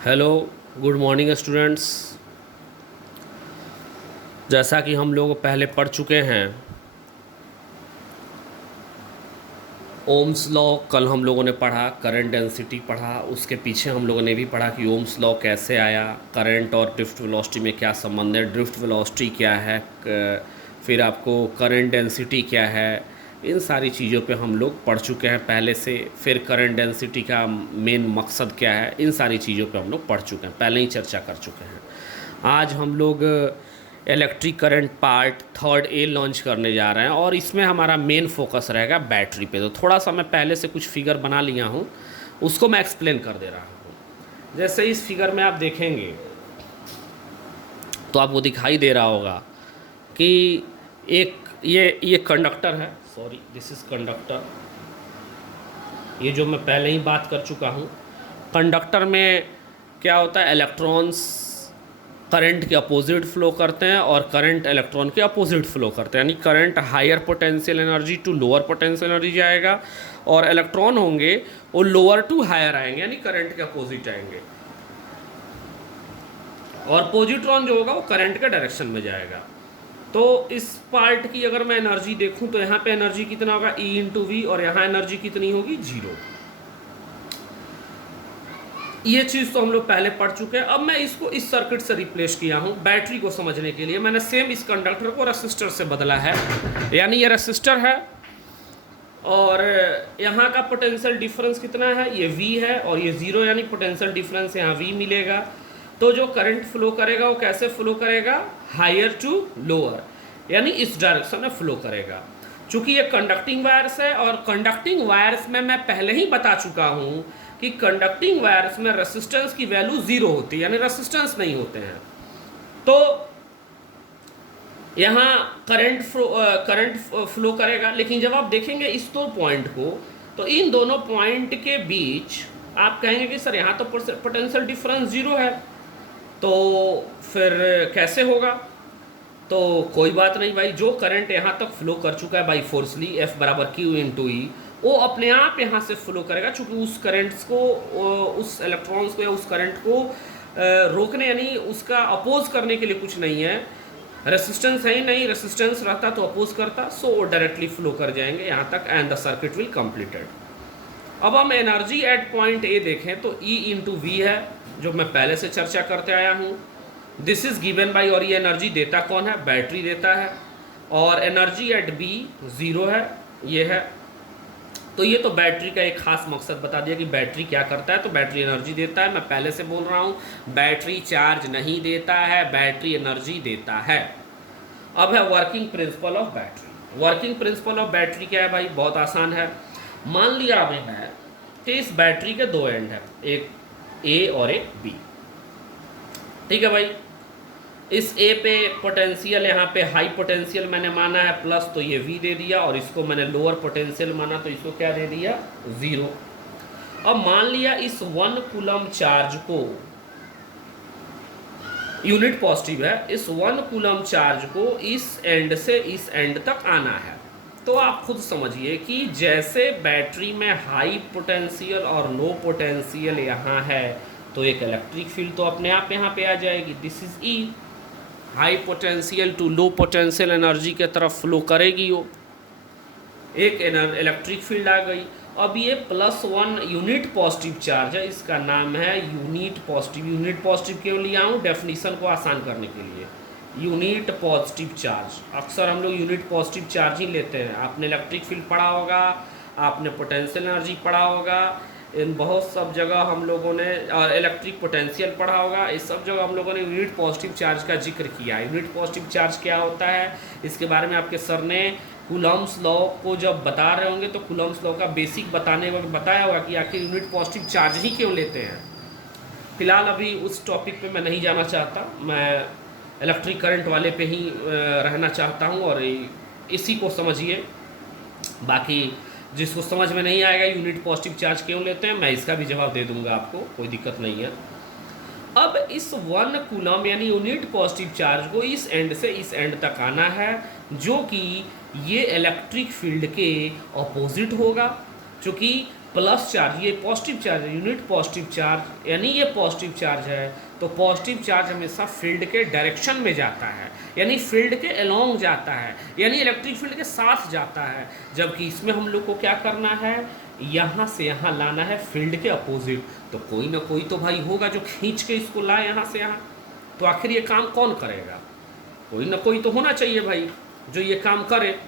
Hello, good morning students. जैसा कि हम लोग पहले पढ़ चुके हैं ओम्स लॉ, कल हम लोगों ने पढ़ा, करंट डेंसिटी पढ़ा, उसके पीछे हम लोगों ने भी पढ़ा कि ओम्स लॉ कैसे आया, करंट और ड्रिफ्ट वेलोसिटी में क्या संबंध है, ड्रिफ्ट वेलोसिटी क्या है, फिर आपको करंट डेंसिटी क्या है। इन सारी चीज़ों पे हम लोग पढ़ चुके हैं पहले से। फिर करंट डेंसिटी का मेन मकसद क्या है, इन सारी चीज़ों पे हम लोग पढ़ चुके हैं, पहले ही चर्चा कर चुके हैं। आज हम लोग electric current part third A launch करने जा रहे हैं और इसमें हमारा मेन फोकस रहेगा बैटरी पे। तो थोड़ा सा मैं पहले से कुछ फिगर बना लिया हूँ, उसको मैं एक्सप्लेन कर दे रहा हूँ। जैसे इस फिगर में आप देखेंगे तो आपको दिखाई दे रहा होगा कि एक ये कंडक्टर है, सॉरी दिस इज़ कंडक्टर। ये जो मैं पहले ही बात कर चुका हूँ, कंडक्टर में क्या होता है, इलेक्ट्रॉन्स करंट के अपोजिट फ्लो करते हैं और करंट इलेक्ट्रॉन के अपोजिट फ्लो करते हैं। यानी current higher potential energy to lower potential energy जाएगा और इलेक्ट्रॉन होंगे वो लोअर टू हायर आएंगे, यानी करंट के अपोजिट आएंगे। और पॉजिट्रॉन जो होगा वो करंट के डायरेक्शन में जाएगा। तो इस पार्ट की अगर मैं एनर्जी देखूं तो यहाँ पे एनर्जी कितना होगा, E इंटू वी, और यहाँ एनर्जी कितनी होगी, 0। ये चीज़ तो हम लोग पहले पढ़ चुके हैं। अब मैं इसको इस सर्किट से रिप्लेस किया हूँ बैटरी को समझने के लिए। मैंने सेम इस कंडक्टर को रेसिस्टर से बदला है, यानी ये रेसिस्टर है और यहाँ का पोटेंशियल डिफरेंस कितना है, ये V है और ये 0, यानी पोटेंशियल डिफरेंस यहाँ V मिलेगा। तो जो करंट फ्लो करेगा वो कैसे फ्लो करेगा, हायर टू लोअर, यानी इस डायरेक्शन में फ्लो करेगा। चूंकि ये कंडक्टिंग वायर्स है और कंडक्टिंग वायर्स में मैं पहले ही बता चुका हूँ कि कंडक्टिंग वायर्स में रेसिस्टेंस की वैल्यू 0 होती है, यानी रेसिस्टेंस नहीं होते हैं। तो यहाँ करंट फ्लो करेगा। लेकिन जब आप देखेंगे इस दो पॉइंट को, तो इन दोनों पॉइंट के बीच आप कहेंगे कि सर यहाँ तो पोटेंशियल डिफरेंस 0 है, तो फिर कैसे होगा। तो कोई बात नहीं भाई, जो करंट यहाँ तक फ्लो कर चुका है बाई फोर्सली, F बराबर Q इंटू ई, वो अपने आप यहाँ से फ्लो करेगा। चूँकि उस करंट्स को, उस इलेक्ट्रॉन्स को या उस करंट को रोकने, यानी उसका अपोज करने के लिए कुछ नहीं है, रेसिस्टेंस है ही नहीं। रेसिस्टेंस रहता तो अपोज करता, सो वो डायरेक्टली फ्लो कर जाएंगे यहाँ तक and the circuit will completed. अब हम एनर्जी एट पॉइंट ए देखें तो E इंटू वी है, जो मैं पहले से चर्चा करते आया हूँ। दिस इज गिवन बाई, और ये एनर्जी देता कौन है, बैटरी देता है। और एनर्जी एट बी 0 है, ये है। तो ये तो बैटरी का एक खास मकसद बता दिया कि बैटरी क्या करता है। तो बैटरी एनर्जी देता है, मैं पहले से बोल रहा हूँ, बैटरी चार्ज नहीं देता है, बैटरी एनर्जी देता है। अब है working principle of battery. Working principle of battery क्या है भाई, बहुत आसान है। मान लिया अभी मैं कि इस बैटरी के दो एंड है, एक ए और एक बी, ठीक है भाई। इस ए पे पोटेंशियल, यहाँ पे हाई पोटेंशियल मैंने माना है प्लस, तो ये V दे दिया, और इसको मैंने लोअर पोटेंशियल माना तो इसको क्या दे दिया, 0। अब मान लिया इस 1 कूलम चार्ज को, यूनिट पॉजिटिव है, इस 1 कूलम चार्ज को इस एंड से इस एंड तक आना है। तो आप खुद समझिए कि जैसे बैटरी में हाई पोटेंशियल और लो पोटेंशियल यहाँ है, तो एक इलेक्ट्रिक फील्ड तो अपने आप यहाँ पे आ जाएगी। This is E, high potential to low potential energy के तरफ फ्लो करेगी वो, एक इलेक्ट्रिक फील्ड आ गई। अब ये +1 यूनिट पॉजिटिव चार्ज है, इसका नाम है यूनिट पॉजिटिव। यूनिट पॉजिटिव क्यों लिया हूँ, डेफिनेशन को आसान करने के लिए। यूनिट पॉजिटिव चार्ज, अक्सर हम लोग यूनिट पॉजिटिव चार्ज ही लेते हैं। आपने इलेक्ट्रिक फील्ड पढ़ा होगा, आपने पोटेंशियल एनर्जी पढ़ा होगा, इन बहुत सब जगह हम लोगों ने, और इलेक्ट्रिक पोटेंशियल पढ़ा होगा, इस सब जगह हम लोगों ने यूनिट पॉजिटिव चार्ज का जिक्र किया। यूनिट पॉजिटिव चार्ज क्या होता है, इसके बारे में आपके सर ने कूलम्स लॉ को जब बता रहे होंगे तो कूलम्स लॉ का बेसिक बताने वक्त बताया होगा कि आखिर यूनिट पॉजिटिव चार्ज ही क्यों लेते हैं। फिलहाल अभी उस टॉपिक पे मैं नहीं जाना चाहता, मैं इलेक्ट्रिक करंट वाले पे ही रहना चाहता हूँ, और इसी को समझिए। बाकी जिसको समझ में नहीं आएगा यूनिट पॉजिटिव चार्ज क्यों लेते हैं, मैं इसका भी जवाब दे दूंगा आपको, कोई दिक्कत नहीं है। अब इस 1 कूलम यानी यूनिट पॉजिटिव चार्ज को इस एंड से इस एंड तक आना है, जो कि ये इलेक्ट्रिक फील्ड के अपोजिट होगा। चूँकि प्लस चार्ज, ये पॉजिटिव चार्ज है, यूनिट पॉजिटिव चार्ज, यानी ये पॉजिटिव चार्ज है, तो पॉजिटिव चार्ज हमेशा फील्ड के डायरेक्शन में जाता है, यानी फील्ड के अलोंग जाता है, यानी इलेक्ट्रिक फील्ड के साथ जाता है। जबकि इसमें हम लोग को क्या करना है, यहाँ से यहाँ लाना है फील्ड के अपोजिट। तो कोई ना कोई तो भाई होगा जो खींच के इसको लाए यहाँ से यहाँ। तो आखिर ये काम कौन करेगा, कोई ना कोई तो होना चाहिए भाई जो ये काम करे।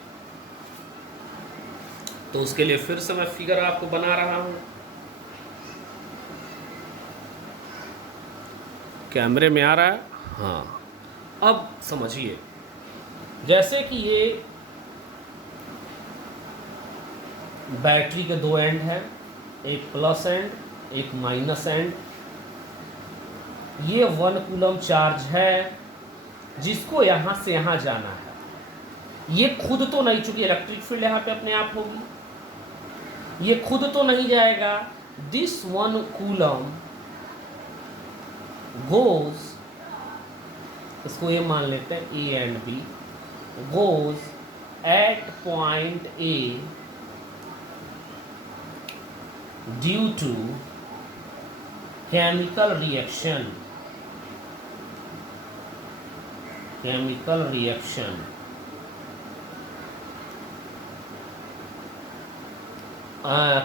तो उसके लिए फिर से मैं फिगर आपको बना रहा हूं, कैमरे में आ रहा है, हाँ। अब समझिए, जैसे कि ये बैटरी के दो एंड है, एक प्लस एंड एक माइनस एंड। ये 1 कूलम चार्ज है जिसको यहाँ से यहाँ जाना है। ये खुद तो नहीं, चूंकि इलेक्ट्रिक फील्ड यहाँ पे अपने आप होगी, ये खुद तो नहीं जाएगा। दिस 1 कूलम गोज, इसको ये मान लेते हैं A and B, goes at point A due to chemical reaction, chemical reaction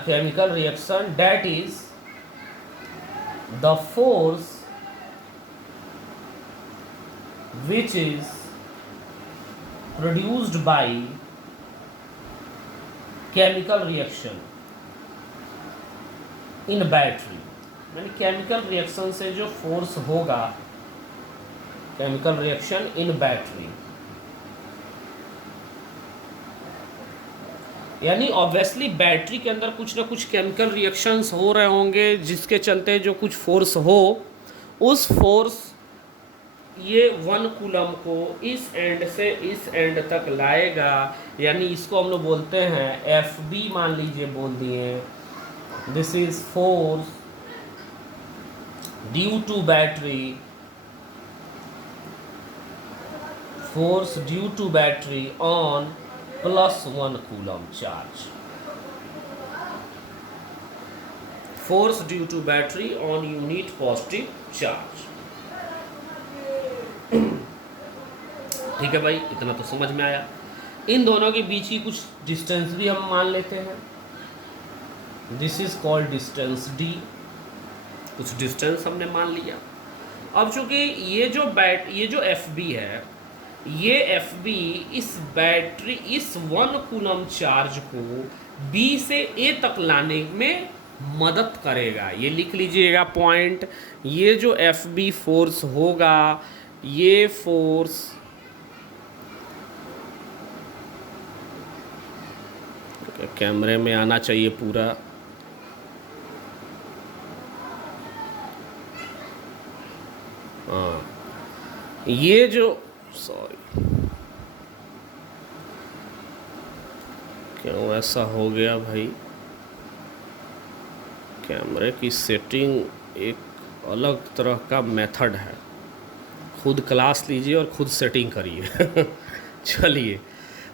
chemical reaction, that is the force which is produced by chemical reaction in battery। यानी केमिकल रिएक्शन से जो force होगा, chemical reaction in battery, यानी obviously battery के अंदर कुछ ना कुछ केमिकल रिएक्शंस हो रहे होंगे जिसके चलते जो कुछ फोर्स हो, उस फोर्स ये 1 कूलम को इस एंड से इस एंड तक लाएगा। यानी इसको हम लोग बोलते हैं एफ बी, मान लीजिए बोल दिए, this is force due to battery, force due to battery on +1 coulomb charge, force due to battery on unit positive charge. ठीक है भाई, इतना तो समझ में आया। इन दोनों के बीच की कुछ डिस्टेंस भी हम मान लेते हैं, this is called distance D, कुछ डिस्टेंस हमने मान लिया। अब चूंकि ये जो एफ बी है, ये एफ बी इस बैटरी, इस 1 कूलम चार्ज को बी से ए तक लाने में मदद करेगा। ये लिख लीजिएगा पॉइंट, ये जो एफ बी फोर्स होगा, ये फोर्स कैमरे में आना चाहिए पूरा, हाँ। ये जो, सॉरी क्यों ऐसा हो गया भाई, कैमरे की सेटिंग एक अलग तरह का मेथड है, खुद क्लास लीजिए और खुद सेटिंग करिए। चलिए,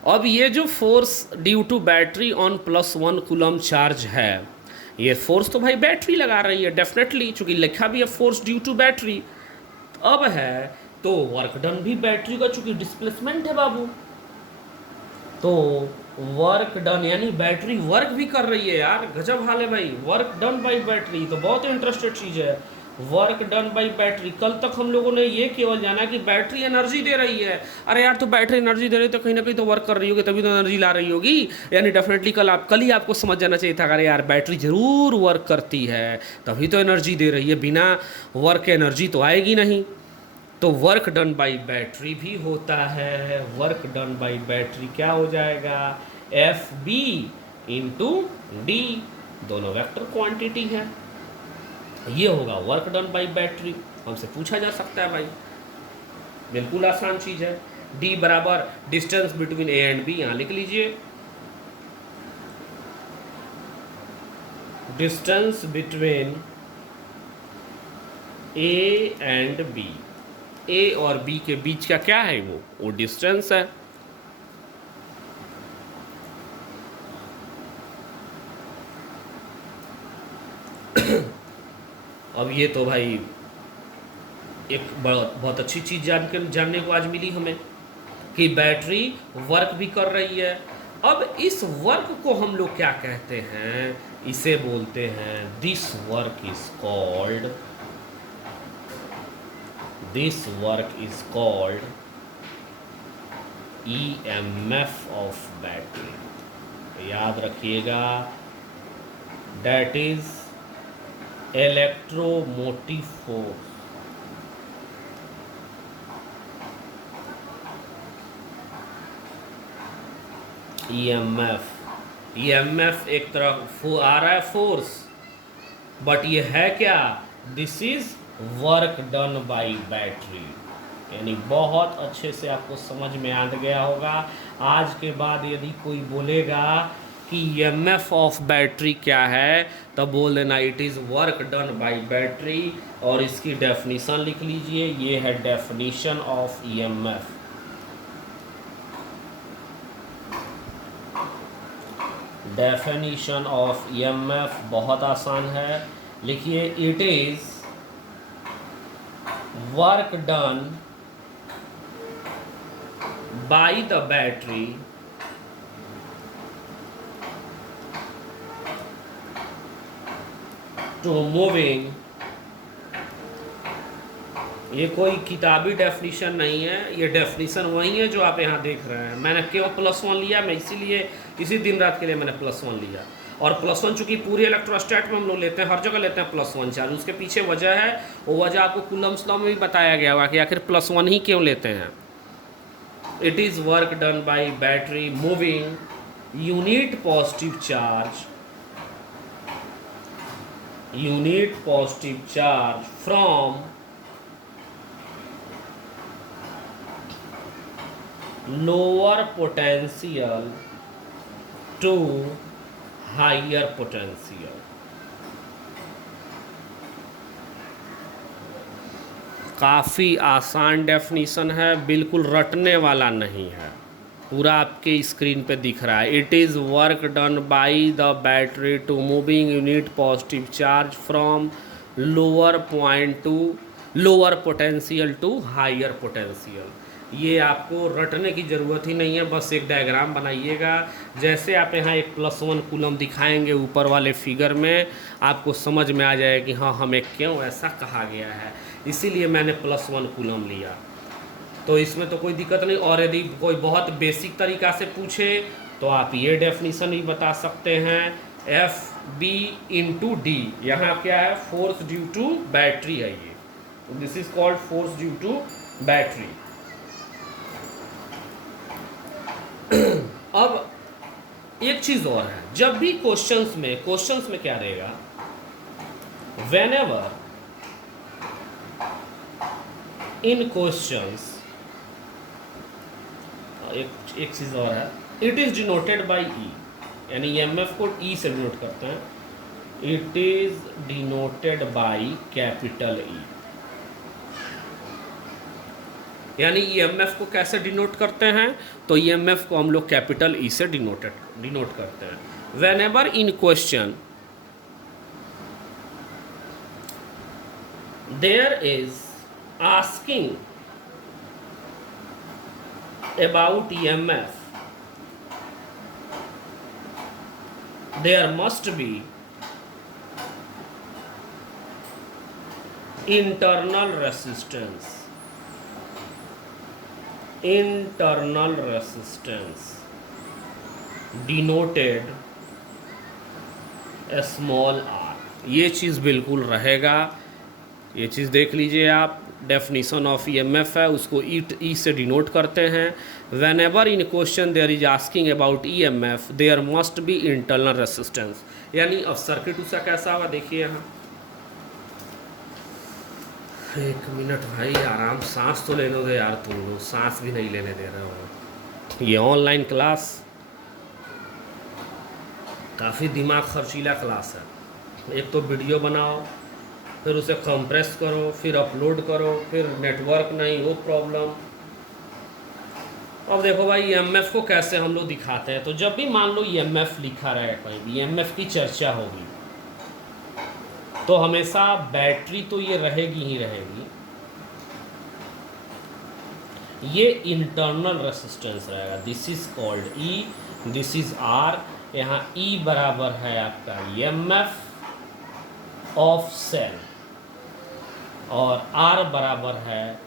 अब ये जो force due to battery on +1 coulomb charge है, ये फोर्स तो भाई बैटरी लगा रही है डेफिनेटली, चूंकि लिखा भी है फोर्स ड्यू टू बैटरी। अब है तो वर्क डन भी बैटरी का, चूंकि डिस्प्लेसमेंट है बाबू, तो वर्क डन यानी बैटरी वर्क भी कर रही है यार, गजब हाल है भाई। वर्क डन बाय बैटरी तो बहुत इंटरेस्टेड चीज़ है, वर्क डन बाय बैटरी। कल तक हम लोगों ने ये केवल जाना कि बैटरी एनर्जी दे रही है, अरे यार तो बैटरी एनर्जी दे रही है तो कहीं ना कहीं तो वर्क कर रही होगी, तभी तो एनर्जी ला रही होगी, यानी डेफिनेटली कल ही आपको समझ जाना चाहिए था, अरे यार बैटरी ज़रूर वर्क करती है तभी तो एनर्जी दे रही है, बिना वर्क एनर्जी तो आएगी नहीं। तो वर्क डन बाय बैटरी भी होता है, वर्क डन बाय बैटरी क्या हो जाएगा, एफ बी इंटू डी, दोनों वेक्टर क्वांटिटी है, ये होगा वर्क डन बाय बैटरी। हमसे पूछा जा सकता है भाई, बिल्कुल आसान चीज़ है। डी बराबर distance between A and B, यहाँ लिख लीजिए, distance between A and B, A और बी के बीच का क्या है, वो डिस्टेंस है। अब ये तो भाई एक बहुत अच्छी चीज़ जानने को आज मिली हमें कि बैटरी वर्क भी कर रही है। अब इस वर्क को हम लोग क्या कहते हैं, इसे बोलते हैं this work is called EMF of battery. याद रखिएगा, that is electromotive force. EMF एक तरह आ रहा है फोर्स, बट ये है क्या, this is work done by battery. यानी बहुत अच्छे से आपको समझ में आ गया होगा। आज के बाद यदि कोई बोलेगा कि EMF ऑफ बैटरी क्या है, तब बोल देना it is work done by battery, और इसकी डेफिनेशन लिख लीजिए। ये है definition of EMF। Definition of EMF बहुत आसान है, लिखिए it is work done by the battery to moving. ये कोई किताबी डेफिनेशन नहीं है, ये डेफिनेशन वही है जो आप यहाँ देख रहे हैं। मैंने क्यों +1 लिया, मैं इसीलिए इसी दिन रात के लिए मैंने +1 लिया। और +1 चूंकि पूरे इलेक्ट्रोस्टैट में हम लोग लेते हैं, हर जगह लेते हैं +1 चार्ज। उसके पीछे वजह है, वो वजह आपको कूलम्ब्स लॉ में भी बताया गया होगा कि आखिर +1 ही क्यों लेते हैं। It is work done by battery moving unit positive charge from lower potential to higher potential। काफ़ी आसान डेफिनेशन है, बिल्कुल रटने वाला नहीं है, पूरा आपके स्क्रीन पे दिख रहा है। It is work done by the battery to moving unit positive charge from lower potential to higher potential. ये आपको रटने की ज़रूरत ही नहीं है, बस एक डायग्राम बनाइएगा। जैसे आप यहाँ एक +1 कूलम दिखाएंगे ऊपर वाले फिगर में, आपको समझ में आ जाएगा कि हाँ हमें क्यों ऐसा कहा गया है, इसीलिए मैंने +1 कूलम लिया। तो इसमें तो कोई दिक्कत नहीं। और यदि कोई बहुत बेसिक तरीक़ा से पूछे तो आप ये डेफिनेशन भी बता सकते हैं, FB/D। यहाँ क्या है, फोर्स ड्यू टू बैटरी है ये, तो this is called force due to battery. अब एक चीज़ और है, जब भी क्वेश्चंस में क्या रहेगा, whenever in questions, एक चीज़ और है, it is denoted by E, यानी EMF को E से डिनोट करते हैं। It is denoted by capital E। यानी EMF को कैसे डिनोट करते हैं, तो EMF को हम लोग कैपिटल E से डिनोट करते हैं। Whenever in question there is asking about EMF, there must be internal resistance denoted small r। ये चीज़ बिल्कुल रहेगा, ये चीज़ देख लीजिए आप। डेफिनेशन ऑफ EMF है, उसको E से डिनोट करते हैं। whenever in question there is asking about EMF there must be internal resistance। यानी अब सर्किट उसका कैसा होगा, देखिए यहाँ। एक मिनट भाई, आराम, सांस तो लेने दो यार, तुम लोग सांस भी नहीं लेने दे रहे हो। ये ऑनलाइन क्लास काफ़ी दिमाग खर्चीला क्लास है। एक तो वीडियो बनाओ, फिर उसे कंप्रेस करो, फिर अपलोड करो, फिर नेटवर्क नहीं, वो प्रॉब्लम। अब देखो भाई EMF को कैसे हम लोग दिखाते हैं। तो जब भी मान लो EMF लिखा रहे, कहीं भी EMF की चर्चा होगी, तो हमेशा बैटरी तो ये रहेगी ही रहेगी, ये इंटरनल रेसिस्टेंस रहेगा। This is called E, this is R. यहाँ ई बराबर है आपका EMF ऑफ सेल और आर बराबर है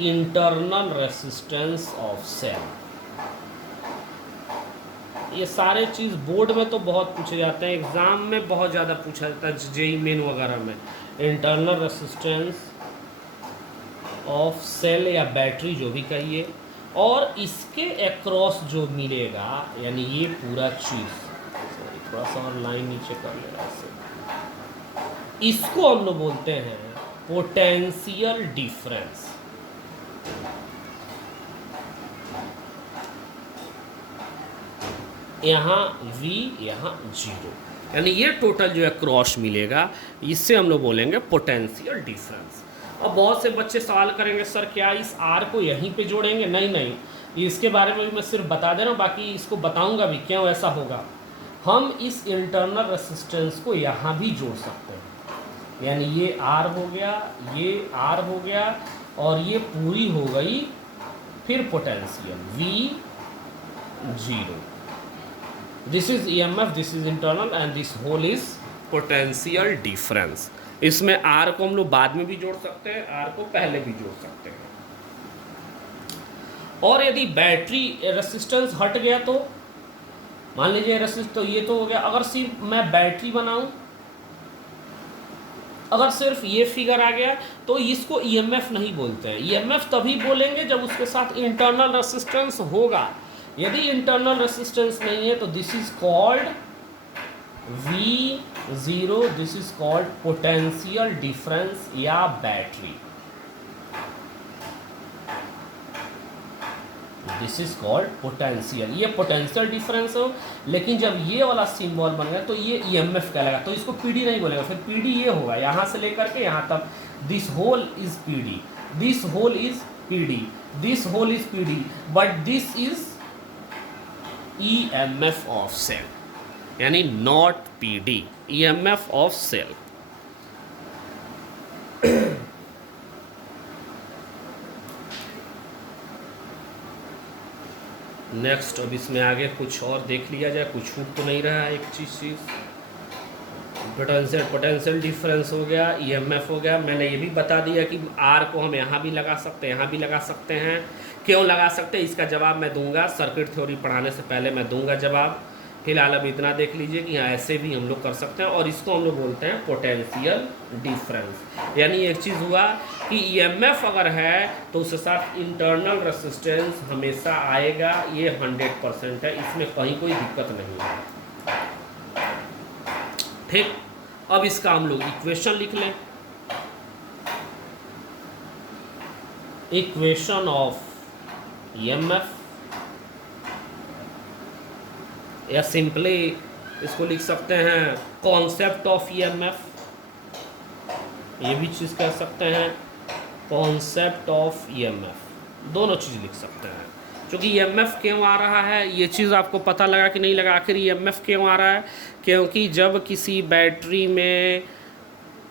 इंटरनल रेसिस्टेंस ऑफ सेल। ये सारे चीज़ बोर्ड में तो बहुत पूछे जाते हैं, एग्ज़ाम में बहुत ज़्यादा पूछा जाता है, जेई मेन वगैरह में। इंटरनल रेसिस्टेंस ऑफ सेल या बैटरी जो भी कहिए, और इसके अक्रॉस जो मिलेगा, यानी ये पूरा चीज़, थोड़ा सा और लाइन नीचे कर लेगा इसे, इसको हम लोग बोलते हैं पोटेंशियल डिफरेंस। यहाँ V, यहाँ 0, यानी ये टोटल जो है क्रॉस मिलेगा, इससे हम लोग बोलेंगे पोटेंशियल डिफरेंस। अब बहुत से बच्चे सवाल करेंगे सर क्या इस R को यहीं पे जोड़ेंगे? नहीं नहीं, इसके बारे में भी मैं सिर्फ बता दे रहा हूँ, बाकी इसको बताऊँगा भी क्यों ऐसा होगा। हम इस इंटरनल रेसिस्टेंस को यहाँ भी जोड़ सकते हैं, यानी ये R हो गया, ये R हो गया, और ये पूरी हो गई फिर potential V0। This is EMF, this is internal, and this whole is potential difference. इसमें R को हम लोग बाद में भी जोड़ सकते हैं, R को पहले भी जोड़ सकते हैं। और यदि बैटरी रेसिस्टेंस हट गया तो मान लीजिए रेसिस्ट, तो ये तो हो गया। अगर सिर्फ मैं बैटरी बनाऊं, अगर सिर्फ ये फिगर आ गया तो इसको EMF नहीं बोलते हैं। EMF तभी बोलेंगे जब उसके साथ इंटरनल रेसिस्टेंस होगा। यदि इंटरनल रेसिस्टेंस नहीं है तो this is called V0, this is called potential difference या battery. This is called potential, ये पोटेंशियल डिफरेंस हो। लेकिन जब ये वाला सिंबल बन गया तो ये EMF कहलाएगा, तो इसको PD नहीं बोलेगा, फिर PD ये होगा यहाँ से लेकर के यहाँ तक। This whole is PD, this whole is PD, this whole is PD, but this is EMF of cell, यानी not PD, EMF of cell. Next, अब इसमें आगे कुछ और देख लिया जाए, कुछ छूट तो नहीं रहा है। एक चीज़ पोटेंशियल डिफरेंस हो गया, EMF हो गया। मैंने ये भी बता दिया कि R को हम यहाँ भी लगा सकते हैं, यहाँ भी लगा सकते हैं। क्यों लगा सकते हैं इसका जवाब मैं दूंगा, सर्किट थ्योरी पढ़ाने से पहले मैं दूंगा जवाब। फिलहाल अब इतना देख लीजिए कि यहाँ ऐसे भी हम लोग कर सकते हैं, और इसको हम लोग बोलते हैं पोटेंशियल डिफरेंस। यानी एक चीज़ हुआ कि EMF अगर है तो उसके साथ इंटरनल रेसिस्टेंस हमेशा आएगा, ये 100% है, इसमें कहीं कोई दिक्कत नहीं है। ठीक, अब इसका हम लोग इक्वेशन लिख लें। इक्वेशन ऑफ EMF, या सिंपली इसको लिख सकते हैं कॉन्सेप्ट ऑफ EMF, ये भी चीज़ कह सकते हैं कॉन्सेप्ट ऑफ EMF, दोनों चीज़ लिख सकते हैं। क्योंकि EMF क्यों आ रहा है ये चीज़ आपको पता लगा कि नहीं लगा? आखिर EMF क्यों आ रहा है? क्योंकि जब किसी बैटरी में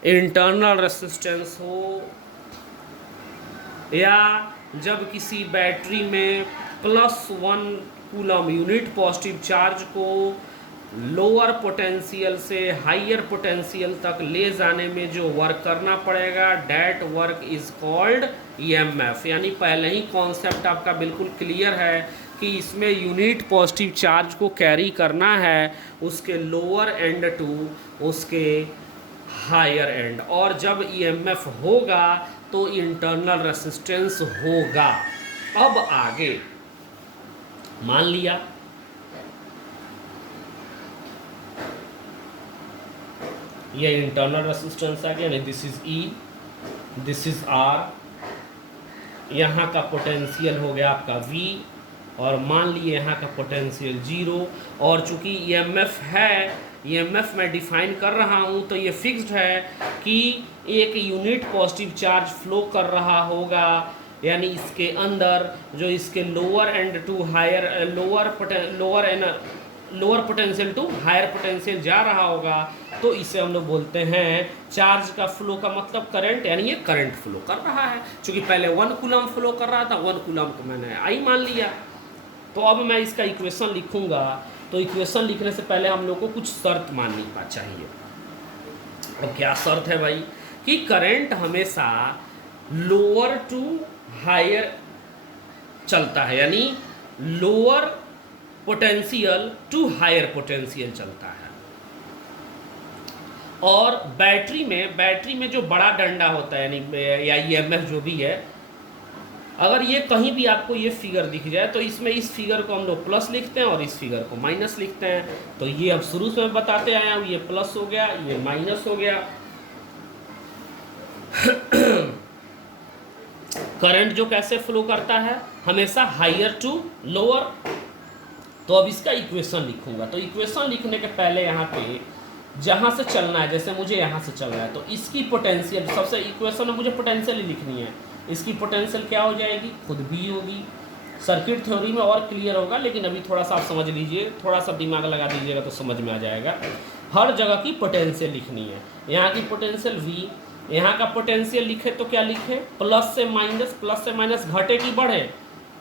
इंटरनल रेसिस्टेंस हो, या जब किसी बैटरी में +1 कूलम यूनिट पॉजिटिव चार्ज को लोअर पोटेंशियल से हायर पोटेंशियल तक ले जाने में जो वर्क करना पड़ेगा, that work is called EMF। यानी पहले ही कॉन्सेप्ट आपका बिल्कुल क्लियर है कि इसमें यूनिट पॉजिटिव चार्ज को कैरी करना है उसके लोअर एंड टू उसके हायर एंड, और जब EMF होगा तो इंटरनल रेसिस्टेंस होगा। अब आगे मान लिया ये इंटरनल रेसिस्टेंस आ गया, नहीं this is E, this is R, यहाँ का पोटेंशियल हो गया आपका V, और मान लिए यहाँ का पोटेंशियल 0। और चूंकि EMF है, EMF मैं डिफाइन कर रहा हूँ तो ये फिक्स्ड है कि एक यूनिट पॉजिटिव चार्ज फ्लो कर रहा होगा, यानी इसके अंदर जो इसके lower end to higher lower potential to higher potential जा रहा होगा, तो इसे हम लोग बोलते हैं चार्ज का फ्लो का मतलब करंट, यानी ये करंट फ्लो कर रहा है। क्योंकि पहले 1 कूलम फ्लो कर रहा था, 1 कूलम को मैंने आई मान लिया। तो अब मैं इसका इक्वेशन लिखूंगा, तो इक्वेशन लिखने से पहले हम लोग को कुछ शर्त माननी चाहिए। और क्या शर्त है भाई, कि करंट हमेशा लोअर टू हायर चलता है, यानी lower potential to higher potential चलता है। और बैटरी में जो बड़ा डंडा होता है, यानी या ईएमएफ जो भी है, अगर ये कहीं भी आपको ये फिगर दिख जाए तो इसमें इस फिगर को हम लोग प्लस लिखते हैं और इस फिगर को माइनस लिखते हैं। तो ये अब शुरू से मैं बताते आया हूँ, ये प्लस हो गया, ये माइनस हो गया। करंट जो कैसे फ्लो करता है, हमेशा हायर टू लोअर। तो अब इसका इक्वेशन लिखूंगा। तो इक्वेशन लिखने के पहले यहाँ पे जहाँ से चलना है, जैसे मुझे यहाँ से चलना है, तो इसकी पोटेंशियल, सबसे इक्वेशन में मुझे पोटेंशियल ही लिखनी है। इसकी पोटेंशियल क्या हो जाएगी, खुद भी होगी। सर्किट थ्योरी में और क्लियर होगा, लेकिन अभी थोड़ा सा आप समझ लीजिए, थोड़ा सा दिमाग लगा दीजिएगा तो समझ में आ जाएगा। हर जगह की पोटेंशियल लिखनी है। यहाँ की पोटेंशियल V, यहाँ का पोटेंशियल लिखे तो क्या लिखे, प्लस से माइनस घटे कि बढ़े।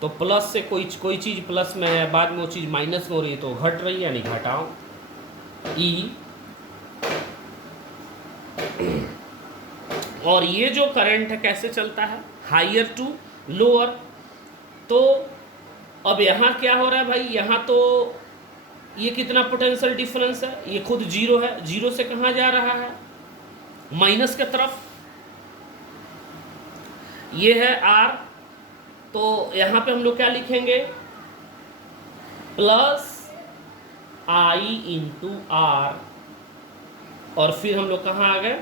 तो प्लस से कोई चीज़ प्लस में है, बाद में वो चीज़ माइनस में हो रही है तो घट रही है, यानी घटाओ E। और ये जो करंट है कैसे चलता है, हायर टू लोअर। तो अब यहाँ क्या हो रहा है भाई, यहाँ तो ये कितना पोटेंशियल डिफरेंस है, ये खुद जीरो है। जीरो से कहाँ जा रहा है, माइनस के तरफ। ये है R, तो यहाँ पे हम लोग क्या लिखेंगे, प्लस I इंटू R। और फिर हम लोग कहाँ आ गए,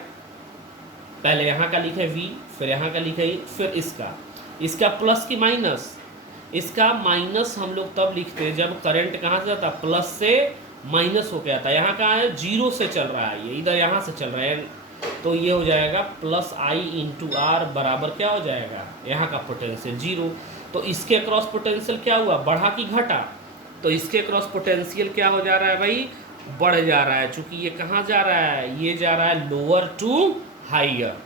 पहले यहाँ का लिखे V, फिर यहाँ का लिखे E, फिर इसका प्लस की माइनस। इसका माइनस हम लोग तब लिखते हैं जब करंट कहाँ से जाता, प्लस से माइनस हो गया था। यहाँ कहाँ है, जीरो से चल रहा है, ये इधर यहाँ से चल रहा है। तो ये हो जाएगा प्लस I इंटू R बराबर क्या हो जाएगा, यहाँ का पोटेंशियल जीरो। तो इसके क्रॉस पोटेंशियल क्या हुआ, बढ़ा कि घटा। तो इसके क्रॉस पोटेंशियल क्या हो जा रहा है भाई, बढ़ जा रहा है। चूंकि ये कहाँ जा रहा है, ये जा रहा है लोअर टू हायर।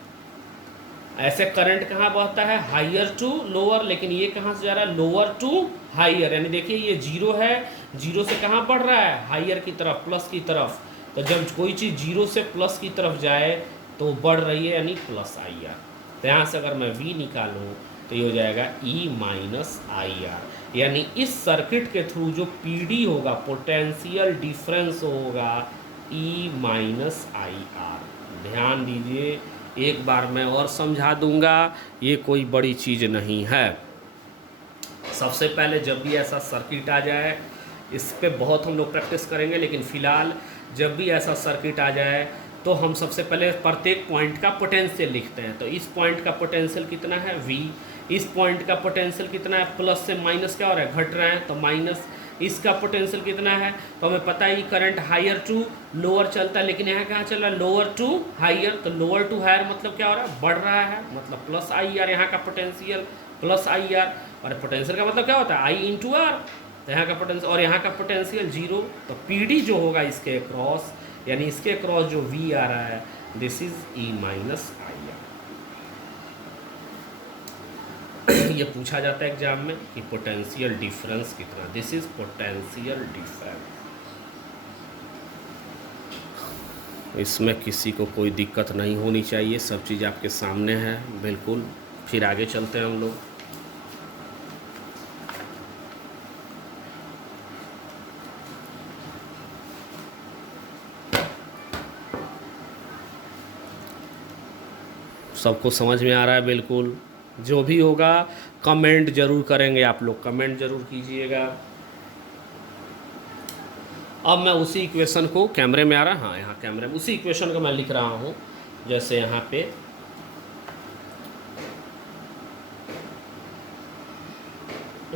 ऐसे करंट कहाँ बहता है, हायर टू लोअर, लेकिन ये कहाँ से जा रहा है, लोअर टू हायर। यानी देखिए ये जीरो है, जीरो से कहाँ बढ़ रहा है, हायर की तरफ, प्लस की तरफ। तो जब कोई चीज़ जीरो से प्लस की तरफ जाए तो बढ़ रही है, यानी प्लस आई आर। तो यहाँ से अगर मैं V निकालूँ तो ये हो जाएगा E माइनस आई आर। यानी इस सर्किट के थ्रू जो PD होगा, पोटेंशियल डिफरेंस होगा E माइनस आई आर। ध्यान दीजिए, एक बार मैं और समझा दूंगा, ये कोई बड़ी चीज़ नहीं है। सबसे पहले जब भी ऐसा सर्किट आ जाए, इस पे बहुत हम लोग प्रैक्टिस करेंगे, लेकिन फ़िलहाल जब भी ऐसा सर्किट आ जाए तो हम सबसे पहले प्रत्येक पॉइंट का पोटेंशियल लिखते हैं। तो इस पॉइंट का पोटेंशियल कितना है V, इस पॉइंट का पोटेंशियल कितना है, प्लस से माइनस क्या हो रहा है, घट रहा है, तो माइनस। इसका पोटेंशियल कितना है, तो हमें पता है करंट हायर टू लोअर चलता है, लेकिन यहाँ कहाँ चल रहा है, लोअर टू हायर। तो लोअर टू हायर मतलब क्या हो रहा है, बढ़ रहा है, मतलब प्लस आई आर। यहाँ का पोटेंशियल प्लस आई आर, और पोटेंशियल का मतलब क्या होता है, I इंटू आर। तो यहाँ का पोटेंशियल और यहाँ का पोटेंशियल जीरो। तो PD जो होगा इसके क्रॉस, यानी इसके क्रॉस जो V आ रहा है, this is E minus I are. ये पूछा जाता है एग्जाम में कि पोटेंशियल डिफरेंस कितना, दिस इज पोटेंशियल डिफरेंस। इसमें किसी को कोई दिक्कत नहीं होनी चाहिए, सब चीज़ आपके सामने है बिल्कुल। फिर आगे चलते हैं हम लोग। सबको समझ में आ रहा है बिल्कुल। जो भी होगा कमेंट जरूर करेंगे आप लोग, कमेंट जरूर कीजिएगा। अब मैं उसी इक्वेशन को, कैमरे में आ रहा है, हाँ यहाँ कैमरे में, उसी इक्वेशन को मैं लिख रहा हूँ। जैसे यहाँ पे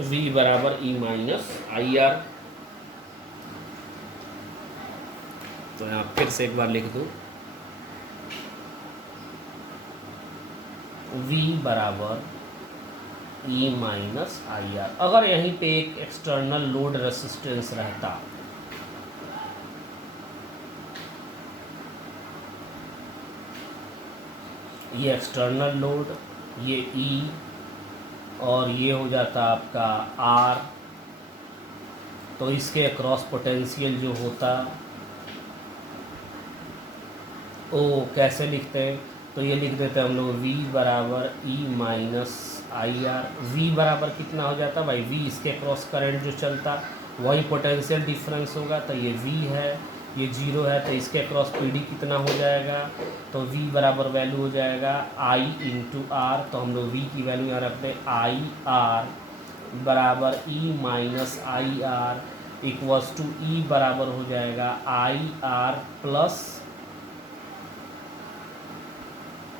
V बराबर E माइनस आई आर। तो यहाँ फिर से एक बार लिख दूँ, V बराबर E माइनस आई आर। अगर यहीं पे एक एक्सटर्नल लोड रेसिस्टेंस रहता ये एक्सटर्नल लोड, ये ई, और ये हो जाता आपका आर। तो इसके अक्रॉस पोटेंशियल जो होता ओ कैसे लिखते हैं, तो ये लिख देते हैं हम लोग V बराबर E minus I are. V बराबर कितना हो जाता भाई, V इसके क्रॉस करंट जो चलता वही पोटेंशियल डिफरेंस होगा, तो ये V है, ये 0 है, तो इसके क्रॉस PD कितना हो जाएगा, तो V बराबर वैल्यू हो जाएगा I इंटू आर। तो हम लोग V की वैल्यू यहाँ रखते हैं आई आर बराबर E minus I R equals to E बराबर हो जाएगा आई आर प्लस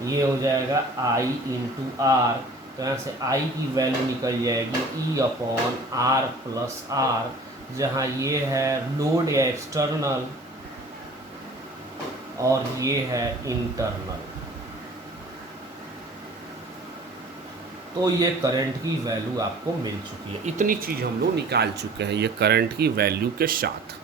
ये हो जाएगा I इंटू आर। तो यहाँ से I की वैल्यू निकल जाएगी E upon R plus R, जहाँ ये है लोड या एक्सटर्नल और ये है इंटरनल। तो ये करंट की वैल्यू आपको मिल चुकी है। इतनी चीज़ हम लोग निकाल चुके हैं ये करंट की वैल्यू के साथ।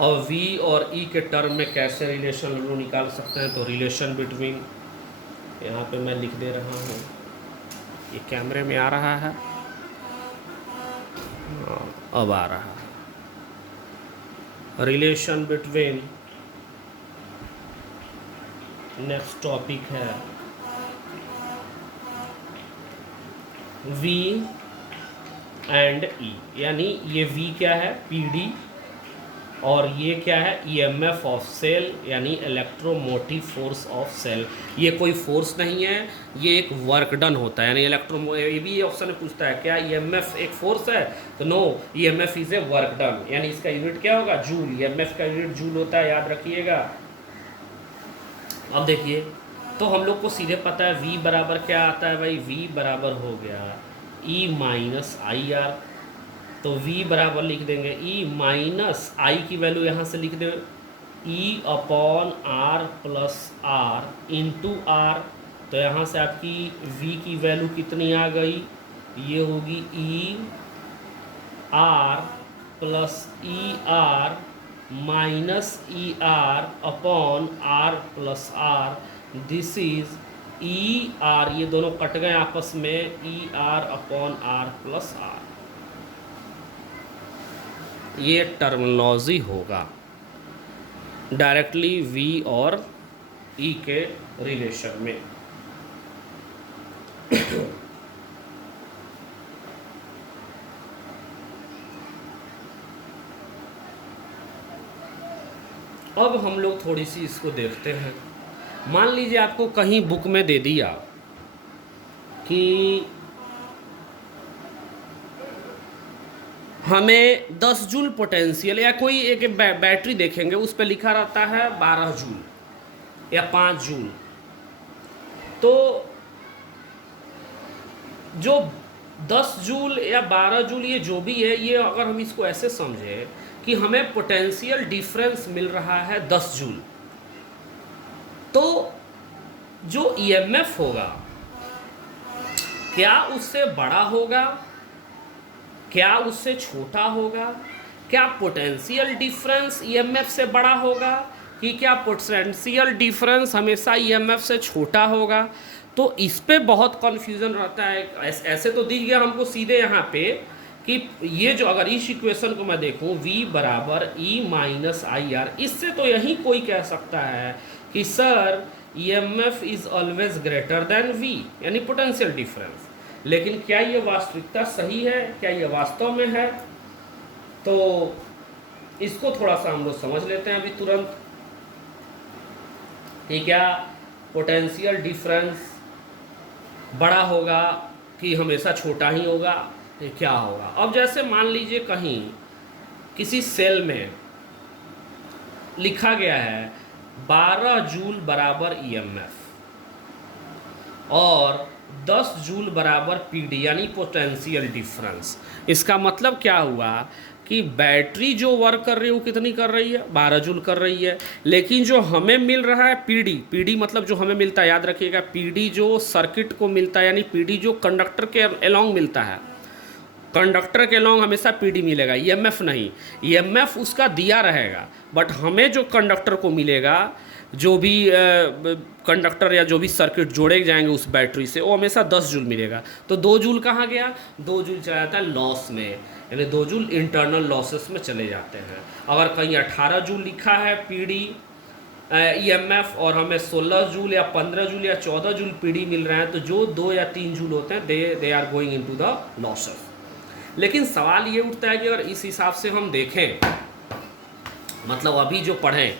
और V और E के टर्म में कैसे रिलेशन हम लोग निकाल सकते हैं, तो रिलेशन बिटवीन, यहाँ पे मैं लिख दे रहा हूँ, ये कैमरे में आ रहा है, अब आ रहा है। रिलेशन बिटवीन, नेक्स्ट टॉपिक है V एंड E, यानी ये V क्या है PD, और ये क्या है EMF ऑफ सेल, यानी इलेक्ट्रोमोटिव फोर्स ऑफ सेल। ये कोई फोर्स नहीं है, ये एक वर्क डन होता है, यानी ये भी ऑप्शन में पूछता है क्या EMF एक फोर्स है, तो no, EMF is a work done, यानी इसका यूनिट क्या होगा, जूल। EMF का यूनिट जूल होता है, याद रखिएगा। अब देखिए, तो हम लोग को सीधे पता है V बराबर क्या आता है भाई, V बराबर हो गया E माइनस आई आर। तो V बराबर लिख देंगे E माइनस आई की वैल्यू यहाँ से लिख दें E upon R plus R into R. तो यहाँ से आपकी V की वैल्यू कितनी आ गई, ये होगी E R plus E R minus E R upon R plus R. This is E R, ये दोनों कट गए आपस में, E R upon R plus R. ये टर्मिनोलॉजी होगा डायरेक्टली V और E के रिलेशन में। अब हम लोग थोड़ी सी इसको देखते हैं। मान लीजिए आपको कहीं बुक में दे दिया कि हमें 10 जूल पोटेंशियल, या कोई एक बैटरी देखेंगे उस पर लिखा रहता है 12 जूल या 5 जूल। तो जो 10 जूल या 12 जूल ये जो भी है, ये अगर हम इसको ऐसे समझें कि हमें पोटेंशियल डिफरेंस मिल रहा है 10 जूल, तो जो EMF होगा क्या उससे बड़ा होगा, क्या उससे छोटा होगा, क्या पोटेंशियल डिफरेंस EMF से बड़ा होगा, कि क्या पोटेंशियल डिफरेंस हमेशा EMF से छोटा होगा। तो इस पे बहुत कन्फ्यूज़न रहता है। ऐसे तो दिख गया हमको सीधे यहाँ पे कि ये जो, अगर इस इक्वेशन को मैं देखूँ V बराबर E माइनस आई आर, इससे तो यही कोई कह सकता है कि sir EMF is always greater than V, यानी पोटेंशियल डिफरेंस। लेकिन क्या ये वास्तविकता सही है, क्या ये वास्तव में है, तो इसको थोड़ा सा हम लोग समझ लेते हैं अभी तुरंत कि क्या पोटेंशियल डिफरेंस बड़ा होगा कि हमेशा छोटा ही होगा, ये क्या होगा। अब जैसे मान लीजिए कहीं किसी सेल में लिखा गया है 12 जूल बराबर EMF और 10 जूल बराबर PD, यानी पोटेंशियल डिफरेंस। इसका मतलब क्या हुआ कि बैटरी जो वर्क कर रही है वो कितनी कर रही है, 12 जूल कर रही है, लेकिन जो हमें मिल रहा है PD मतलब जो हमें मिलता है, याद रखिएगा PD जो सर्किट को मिलता है, यानी PD जो कंडक्टर के अलोंग मिलता है, कंडक्टर के लॉन्ग हमेशा पीडी मिलेगा, ईएमएफ नहीं। ईएमएफ उसका दिया रहेगा, बट हमें जो कंडक्टर को मिलेगा, जो भी कंडक्टर या जो भी सर्किट जोड़े जाएंगे उस बैटरी से, वो हमेशा 10 जूल मिलेगा। तो 2 जूल कहाँ गया? 2 जूल चला जाता है लॉस में, यानी 2 जूल इंटरनल लॉसेस में चले जाते हैं। अगर कहीं 18 जूल लिखा है पीडी ईएमएफ और हमें 16 जूल या 15 जूल या 14 जूल पीडी मिल रहे हैं, तो जो 2 या 3 जूल होते हैं they are going into the losses. लेकिन सवाल ये उठता है कि अगर इस हिसाब से हम देखें, मतलब अभी जो पढ़ें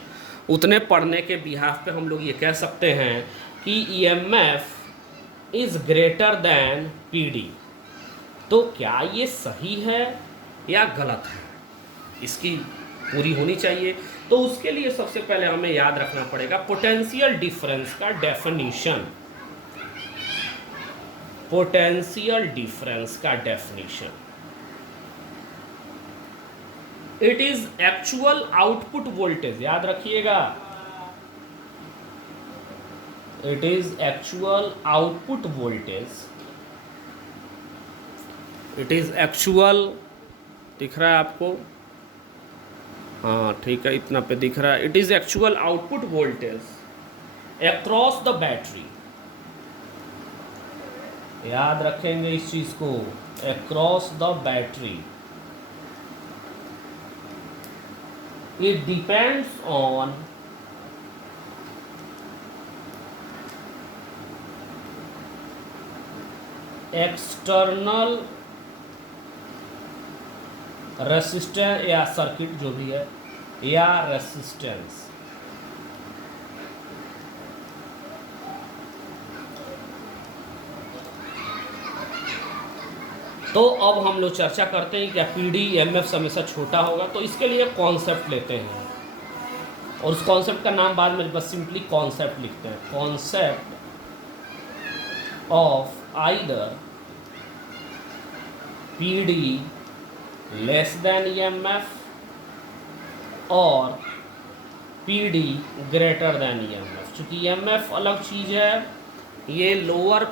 उतने पढ़ने के बिहाफ पे हम लोग ये कह सकते हैं कि EMF is greater than PD. तो क्या ये सही है या गलत है, इसकी पूरी होनी चाहिए। तो उसके लिए सबसे पहले हमें याद रखना पड़ेगा पोटेंशियल डिफरेंस का डेफिनेशन। पोटेंशियल डिफरेंस का definition, it is actual output voltage, याद रखिएगा, it is actual output voltage, it is actual, दिख रहा है आपको? हाँ ठीक है, इतना पे दिख रहा है। It is actual output voltage across the battery, याद रखेंगे इस चीज को, across the battery. It depends on external resistance या सर्किट जो भी है या रेसिस्टेंस। तो अब हम लोग चर्चा करते हैं क्या पीडी ईएमएफ हमेशा छोटा होगा। तो इसके लिए कॉन्सेप्ट लेते हैं और उस कॉन्सेप्ट का नाम बाद में बस सिंपली कॉन्सेप्ट लिखते हैं। Concept of either PD less than EMF और पीडी ग्रेटर देन ईएमएफ। चूँकि ईएमएफ अलग चीज़ है, ये lower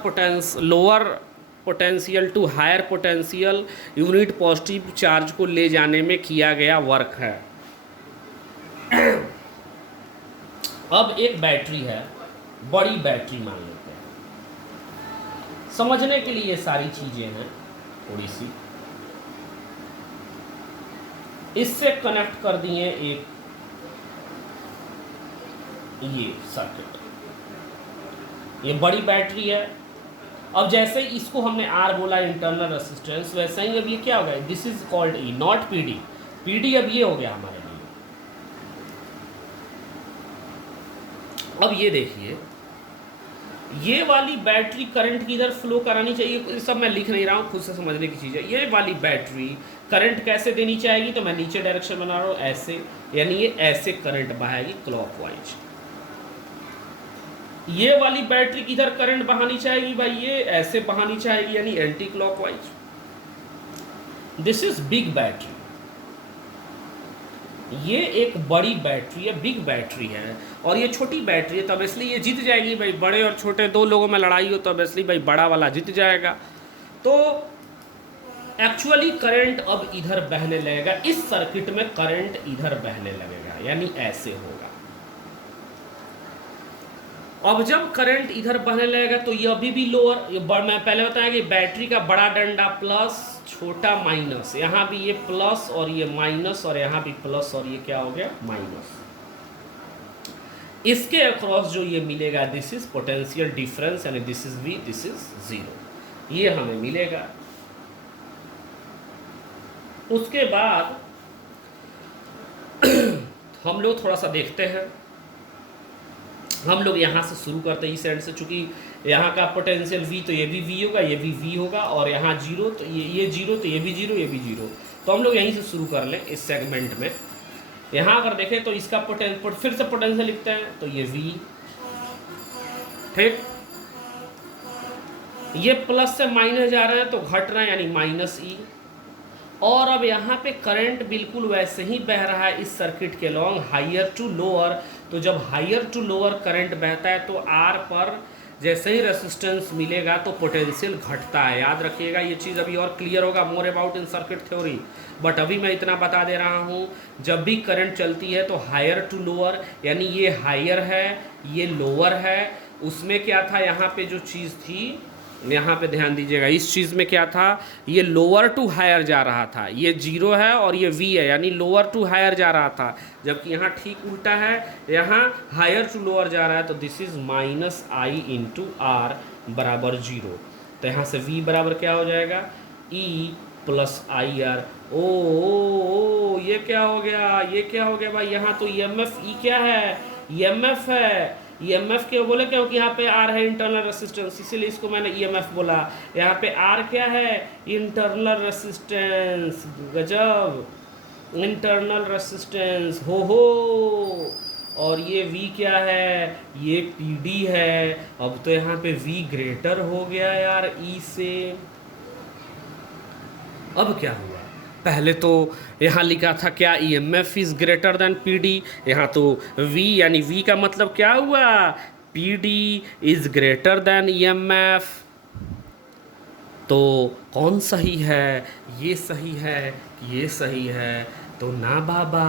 potential to higher potential unit positive charge को ले जाने में किया गया वर्क है। अब एक बैटरी है, बड़ी बैटरी मान लेते हैं, समझने के लिए ये सारी चीज़ें हैं थोड़ी सी। इससे कनेक्ट कर दिए एक ये सर्किट, ये बड़ी बैटरी है। अब जैसे ही इसको हमने आर बोला इंटरनल रेसिस्टेंस, वैसे ही अब ये क्या हो गया, this is called E, not PD. PD अब ये हो गया हमारे लिए। अब ये देखिए, ये वाली बैटरी करंट की इधर फ्लो करानी चाहिए, ये सब मैं लिख नहीं रहा हूँ, खुद से समझने की चीज़ है। ये वाली बैटरी करंट कैसे देनी चाहिए, तो मैं नीचे डायरेक्शन बना रहा हूँ ऐसे, यानी ये ऐसे करंट बहाएगी क्लॉकवाइज। ये वाली बैटरी किधर करंट बहानी चाहिए भाई, ये ऐसे बहानी चाहिए, यानी anti clockwise. This is big battery, ये एक बड़ी बैटरी है, बिग बैटरी है। और ये छोटी बैटरी है, तब इसलिए ये जीत जाएगी भाई। बड़े और छोटे दो लोगों में लड़ाई हो तो इसलिए भाई बड़ा वाला जीत जाएगा। तो एक्चुअली करंट अब इधर बहने लगेगा, इस सर्किट में करंट इधर बहने लगेगा, यानी ऐसे होगा। अब जब करंट इधर बहने लगेगा तो ये अभी भी लोअर, मैं पहले बताया कि बैटरी का बड़ा डंडा प्लस छोटा माइनस, यहाँ भी ये प्लस और ये माइनस और यहाँ भी प्लस और ये क्या हो गया माइनस। इसके अक्रॉस जो ये मिलेगा, दिस इज पोटेंशियल डिफरेंस, यानी this is V, this is zero, ये हमें मिलेगा। उसके बाद हम लोग थोड़ा सा देखते हैं, हम लोग यहाँ से शुरू करते हैं इस एंड से, चूंकि यहाँ का पोटेंशियल V तो ये भी V होगा, ये भी V होगा, और यहाँ जीरो तो ये जीरो, तो ये भी जीरो, ये भी जीरो। तो हम लोग यहीं से शुरू कर लें इस सेगमेंट में। यहाँ अगर देखें तो इसका फिर से पोटेंशियल लिखते हैं, तो ये V, ठीक, ये प्लस से माइनस जा रहे हैं तो घट रहे हैं, यानी माइनस E। और अब यहाँ पे करंट बिल्कुल वैसे ही बह रहा है इस सर्किट के लॉन्ग, हायर टू लोअर। तो जब हायर टू लोअर करंट बहता है तो आर पर जैसे ही रेसिस्टेंस मिलेगा तो पोटेंशियल घटता है। याद रखिएगा ये चीज़, अभी और क्लियर होगा more about in circuit theory. But अभी मैं इतना बता दे रहा हूँ, जब भी करंट चलती है तो हायर टू लोअर, यानी ये हायर है ये लोअर है। उसमें क्या था, यहाँ पे जो चीज़ थी, यहाँ पे ध्यान दीजिएगा, इस चीज़ में क्या था, ये लोअर टू हायर जा रहा था, ये जीरो है और ये वी है, यानी लोअर टू हायर जा रहा था। जबकि यहाँ ठीक उल्टा है, यहाँ हायर टू लोअर जा रहा है। तो this is minus I into R बराबर जीरो। तो यहाँ से वी बराबर क्या हो जाएगा, ई प्लस आई आर। ओ ये क्या हो गया, ये क्या हो गया भाई, यहाँ तो ई एम एफ, ई क्या है, ई एम एफ है। ईएमएफ क्यों बोले, क्योंकि यहाँ पे आर है इंटरनल रेसिस्टेंस, इसीलिए इसको मैंने ईएमएफ बोला। यहाँ पे आर क्या है, इंटरनल रेसिस्टेंस। गजब, इंटरनल रेसिस्टेंस हो। और ये V क्या है, ये PD है। अब तो यहाँ पे V ग्रेटर हो गया यार E से। अब क्या हुआ, पहले तो यहाँ लिखा था क्या, EMF is greater than PD। यहाँ तो V, यानी V का मतलब क्या हुआ, PD is greater than EMF। तो कौन सही है, ये सही है ये सही है, तो ना बाबा,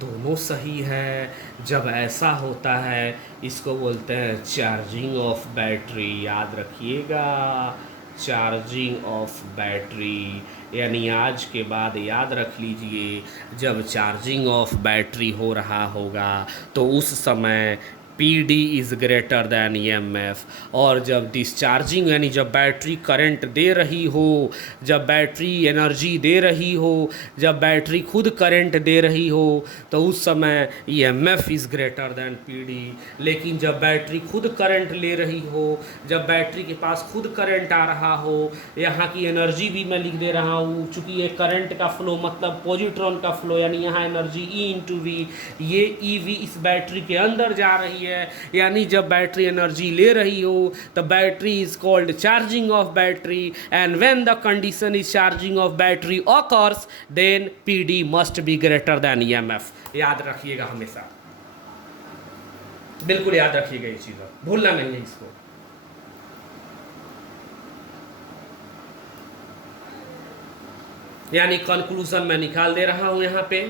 दोनों सही है। जब ऐसा होता है इसको बोलते हैं चार्जिंग ऑफ बैटरी। याद रखिएगा, चार्जिंग ऑफ बैटरी, यानी आज के बाद याद रख लीजिए, जब चार्जिंग ऑफ बैटरी हो रहा होगा तो उस समय PD is greater than EMF। और जब डिस्चार्जिंग, यानी जब बैटरी करंट दे रही हो, जब बैटरी एनर्जी दे रही हो, जब बैटरी खुद करंट दे रही हो, तो उस समय EMF is greater than PD। लेकिन जब बैटरी खुद करंट ले रही हो, जब बैटरी के पास खुद करंट आ रहा हो, यहाँ की एनर्जी भी मैं लिख दे रहा हूँ, चूँकि ये करंट का फ्लो मतलब पॉजिट्रॉन का फ्लो, यानी यहाँ एनर्जी E इंटू वी, ये EV इस बैटरी के अंदर जा रही है। यानी जब बैटरी एनर्जी ले रही हो तो battery is called charging of battery, and when the condition is charging of battery occurs then PD must be greater than EMF। याद रखिएगा हमेशा, बिल्कुल याद रखिएगा, ये चीज़ भूलना नहीं है इसको। यानी कंक्लूजन मैं निकाल दे रहा हूं यहां पे,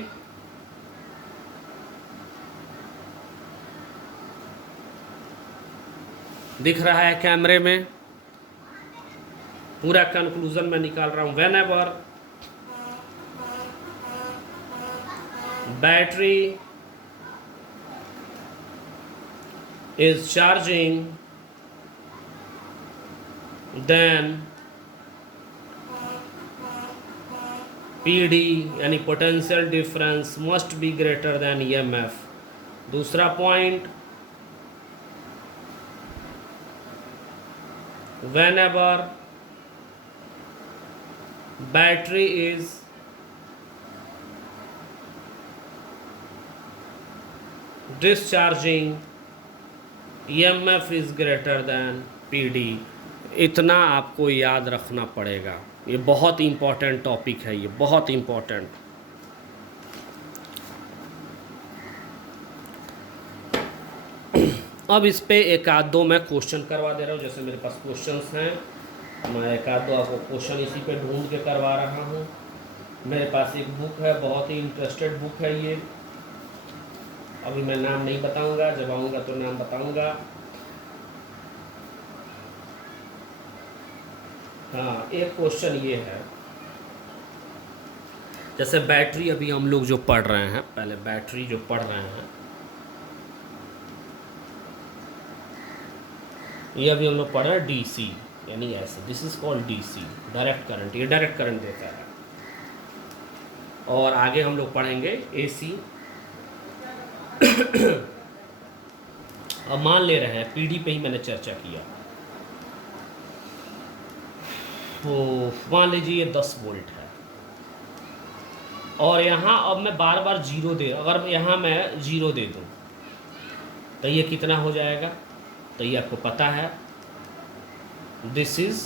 दिख रहा है कैमरे में, पूरा कंक्लूजन मैं निकाल रहा हूं। Whenever battery is charging then PD, यानी potential difference must be greater than EMF। दूसरा point, whenever battery is discharging EMF is greater than PD। इतना आपको याद रखना पड़ेगा, ये बहुत इम्पोर्टेंट टॉपिक है, ये बहुत इम्पोर्टेंट। अब इस पे एक आध दो मैं क्वेश्चन करवा दे रहा हूँ, जैसे मेरे पास क्वेश्चंस हैं, मैं एक आध दो आपको क्वेश्चन इसी पे ढूंढ के करवा रहा हूँ। मेरे पास एक बुक है, बहुत ही इंटरेस्टेड बुक है ये, अभी मैं नाम नहीं बताऊंगा, जब आऊँगा तो नाम बताऊंगा। हाँ, एक क्वेश्चन ये है, जैसे बैटरी अभी हम लोग जो पढ़ रहे हैं, पहले बैटरी जो पढ़ रहे हैं, ये अभी हम लोग पढ़ रहे हैं DC, यानी ऐसे, this is called DC, direct current, ये डायरेक्ट करंट देता है। और आगे हम लोग पढ़ेंगे AC। अब मान ले रहे हैं PD पे ही मैंने चर्चा किया, तो मान लीजिए ये 10 वोल्ट है, और यहाँ अब मैं बार बार जीरो दे, अगर यहाँ मैं जीरो दे दूँ तो ये कितना हो जाएगा, तो ये आपको पता है, दिस इज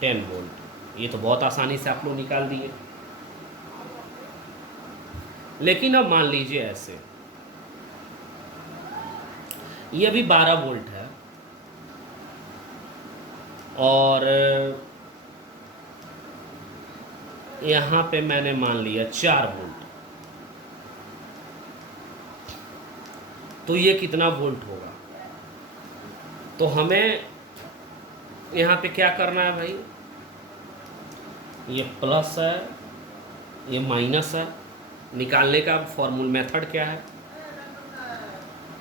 10 वोल्ट। ये तो बहुत आसानी से आप लोग निकाल दिए। लेकिन अब मान लीजिए ऐसे, ये अभी 12 वोल्ट है, और यहाँ पे मैंने मान लिया 4 वोल्ट, तो ये कितना वोल्ट होगा? तो हमें यहाँ पे क्या करना है भाई, ये प्लस है, ये माइनस है, निकालने का फॉर्मूल मेथड क्या है?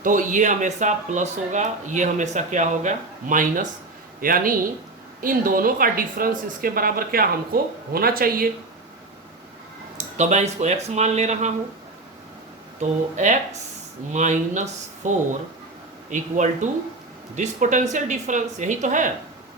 तो ये हमेशा प्लस होगा, ये हमेशा क्या होगा, माइनस, यानी इन दोनों का डिफरेंस इसके बराबर क्या हमको होना चाहिए। तो मैं इसको x मान ले रहा हूँ, तो x -4 equal to this potential difference, यही तो है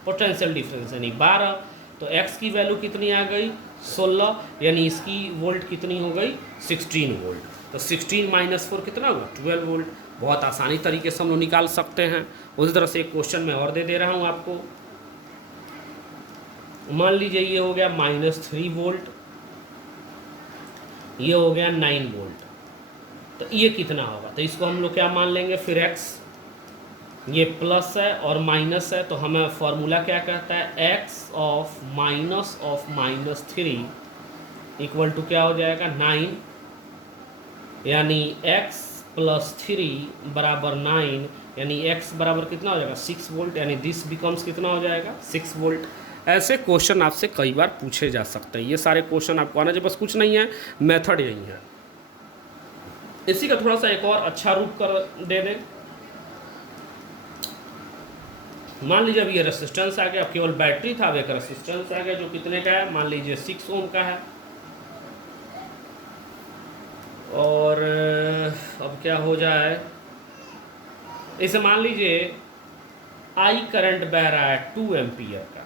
पोटेंशियल डिफरेंस, यानी 12। तो x की वैल्यू कितनी आ गई, 16, यानी इसकी वोल्ट कितनी हो गई, 16 वोल्ट। तो 16 - 4 कितना होगा, 12 वोल्ट। बहुत आसानी तरीके से हम लोग निकाल सकते हैं। उसी तरह से एक क्वेश्चन मैं और दे रहा हूँ आपको। मान लीजिए ये हो गया -3 वोल्ट, ये हो गया 9 वोल्ट, तो ये कितना होगा? तो इसको हम लोग क्या मान लेंगे फिर, x, ये प्लस है और माइनस है, तो हमें फॉर्मूला क्या कहता है, x ऑफ -3 इक्वल टू क्या हो जाएगा, 9, यानी x + 3 बराबर 9, यानी x बराबर कितना हो जाएगा, 6 वोल्ट, यानी दिस बिकम्स कितना हो जाएगा, 6 वोल्ट। ऐसे क्वेश्चन आपसे कई बार पूछे जा सकते हैं। ये सारे क्वेश्चन आपको आना चाहिए, बस कुछ नहीं है, मेथड यही है। इसी का थोड़ा सा एक और अच्छा रूप कर दे दें। मान लीजिए अब ये रेसिस्टेंस आ गया, अब केवल बैटरी था, अब एक रेसिस्टेंस आ गया जो कितने का है, मान लीजिए 6 ओम का है। और अब क्या हो जाए, इसे मान लीजिए I करंट बह रहा है 2 एम्पियर का,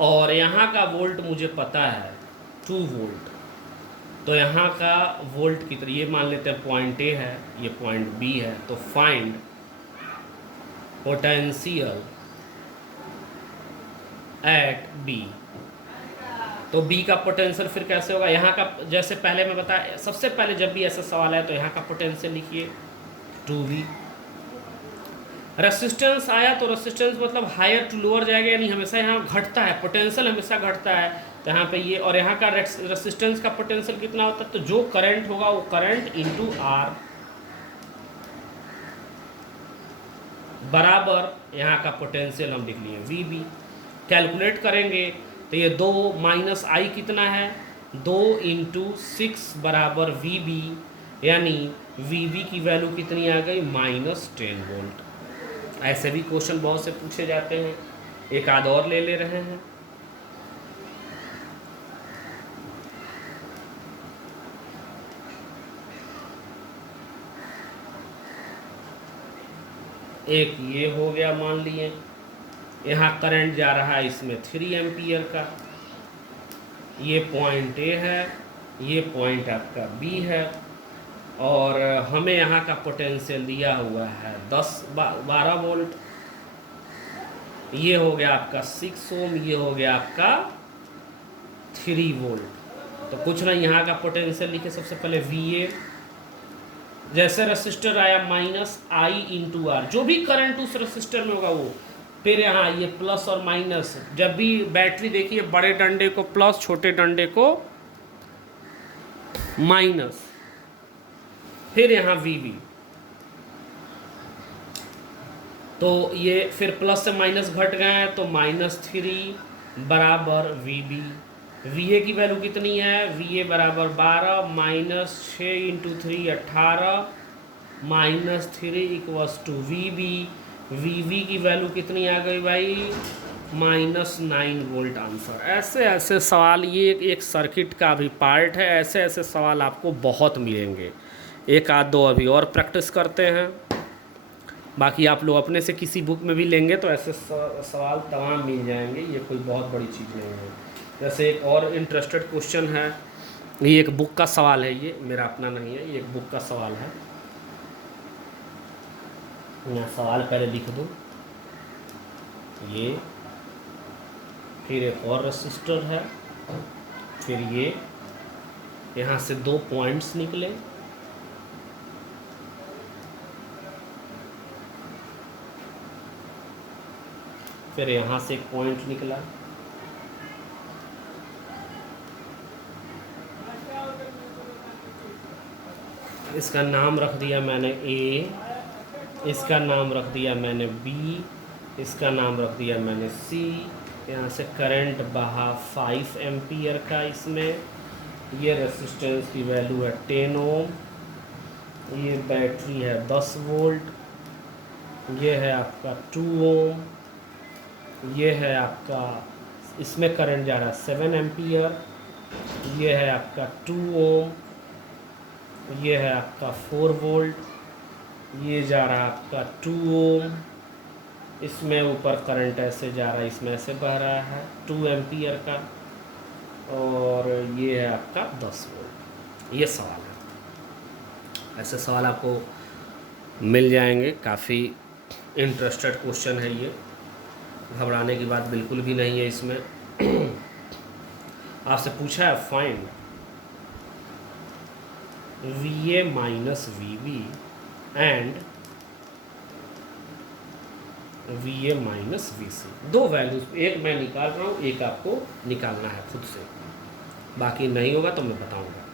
और यहाँ का वोल्ट मुझे पता है 2 वोल्ट। तो यहाँ का वोल्ट कितना, ये मान लेते हैं पॉइंट A है, ये पॉइंट B है। तो फाइंड पोटेंशियल एट B। तो B का पोटेंशियल फिर कैसे होगा, यहाँ का जैसे पहले मैं बताया, सबसे पहले जब भी ऐसा सवाल है तो यहाँ का पोटेंशियल लिखिए 2V। रेसिस्टेंस आया तो रेसिस्टेंस मतलब हायर टू लोअर जाएगा, यानी हमेशा यहाँ घटता है, पोटेंशियल हमेशा घटता है। तो यहाँ पे ये, और यहाँ का रेसिस्टेंस का पोटेंशियल कितना होता है, तो जो करंट होगा वो करंट इंटू R बराबर यहाँ का पोटेंशियल हम लिख लिए VB। कैलकुलेट करेंगे तो ये 2 माइनस I कितना है, 2 × 6 बराबर VB, यानी VB की वैल्यू कितनी आ गई, -10 वोल्ट। ऐसे भी क्वेश्चन बहुत से पूछे जाते हैं। एक आध और ले रहे हैं। एक ये हो गया, मान लिए यहाँ करंट जा रहा है इसमें 3 एम्पियर का, ये पॉइंट A है, ये पॉइंट आपका B है, और हमें यहाँ का पोटेंशियल दिया हुआ है 12 वोल्ट। ये हो गया आपका 6 ओम, ये हो गया आपका 3 वोल्ट। तो कुछ नहीं, यहाँ का पोटेंशियल लिखे सबसे पहले VA, जैसे रेसिस्टर आया -I × R, जो भी करंट उस रेसिस्टर में होगा वो, फिर यहाँ ये प्लस और माइनस, जब भी बैटरी देखिए बड़े डंडे को प्लस, छोटे डंडे को माइनस, फिर यहाँ VB। तो ये फिर प्लस से माइनस घट गए हैं, तो -3 बराबर VB। VA की वैल्यू कितनी है, VA बराबर 12, -6 × 3 18, -3 = VB। VB की वैल्यू कितनी आ गई भाई, -9 वोल्ट आंसर। ऐसे ऐसे सवाल, ये एक सर्किट का भी पार्ट है, ऐसे ऐसे सवाल आपको बहुत मिलेंगे। एक आध दो अभी और प्रैक्टिस करते हैं, बाकी आप लोग अपने से किसी बुक में भी लेंगे तो ऐसे सवाल तमाम मिल जाएंगे, ये कोई बहुत बड़ी चीज़ नहीं है। जैसे एक और इंटरेस्टेड क्वेश्चन है, ये एक बुक का सवाल है, ये मेरा अपना नहीं है, ये एक बुक का सवाल है। मैं सवाल पहले लिख दूँ, ये फिर एक और रेसिस्टर है, फिर ये यहाँ से 2 पॉइंट्स निकले, फिर यहाँ से एक पॉइंट निकला, इसका नाम रख दिया मैंने ए, इसका नाम रख दिया मैंने बी, इसका नाम रख दिया मैंने सी। यहाँ से करंट बहा 5 एम्पियर का इसमें। ये रेसिस्टेंस की वैल्यू है 10 ओम। ये बैटरी है 10 वोल्ट। ये है आपका 2 ओम। ये है आपका, इसमें करंट जा रहा है 7 एम्पियर। ये है आपका 2 ओम। ये है आपका 4 वोल्ट। ये जा रहा है आपका 2 ओम। इसमें ऊपर करंट ऐसे जा रहा है, इसमें ऐसे बह रहा है 2 एम्पियर का। और ये है आपका 10 वोल्ट। ये सवाल है। ऐसे सवाल आपको मिल जाएंगे, काफ़ी इंटरेस्टेड क्वेश्चन है ये, घबराने की बात बिल्कुल भी नहीं है इसमें। आपसे पूछा है find VA minus VB and VA minus VC। दो वैल्यूज, एक मैं निकाल रहा हूँ, एक आपको निकालना है खुद से, बाकी नहीं होगा तो मैं बताऊंगा।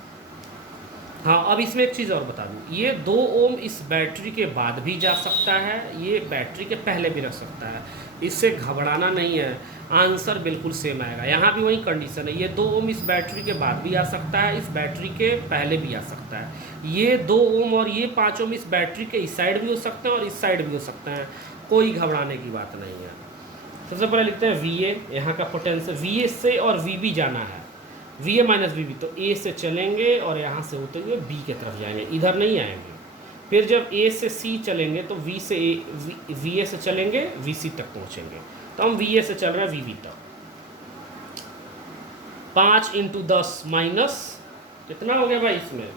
हाँ, अब इसमें एक चीज़ और बता दूँ, ये 2 ओम इस बैटरी के बाद भी जा सकता है, ये बैटरी के पहले भी रख सकता है। इससे घबराना नहीं है, आंसर बिल्कुल सेम आएगा। यहाँ भी वही कंडीशन है, ये 2 ओम इस बैटरी के बाद भी आ सकता है, इस बैटरी के पहले भी आ सकता है। ये 2 ओम और ये 5 ओम इस बैटरी के इस साइड भी हो सकते हैं और इस साइड भी हो सकते हैं, कोई घबराने की बात नहीं है। सबसे पहले लिखते हैं VA, यहाँ का पोटेंशियल VA से और VB जाना है, VA माइनस VB, तो A से चलेंगे और यहाँ से होते हुए B की तरफ जाएंगे, इधर नहीं आएंगे। फिर जब A से C चलेंगे तो VA से चलेंगे VC तक पहुँचेंगे, तो हम VA से चल रहे हैं VB तक। 5 × 10 माइनस कितना हो गया भाई इसमें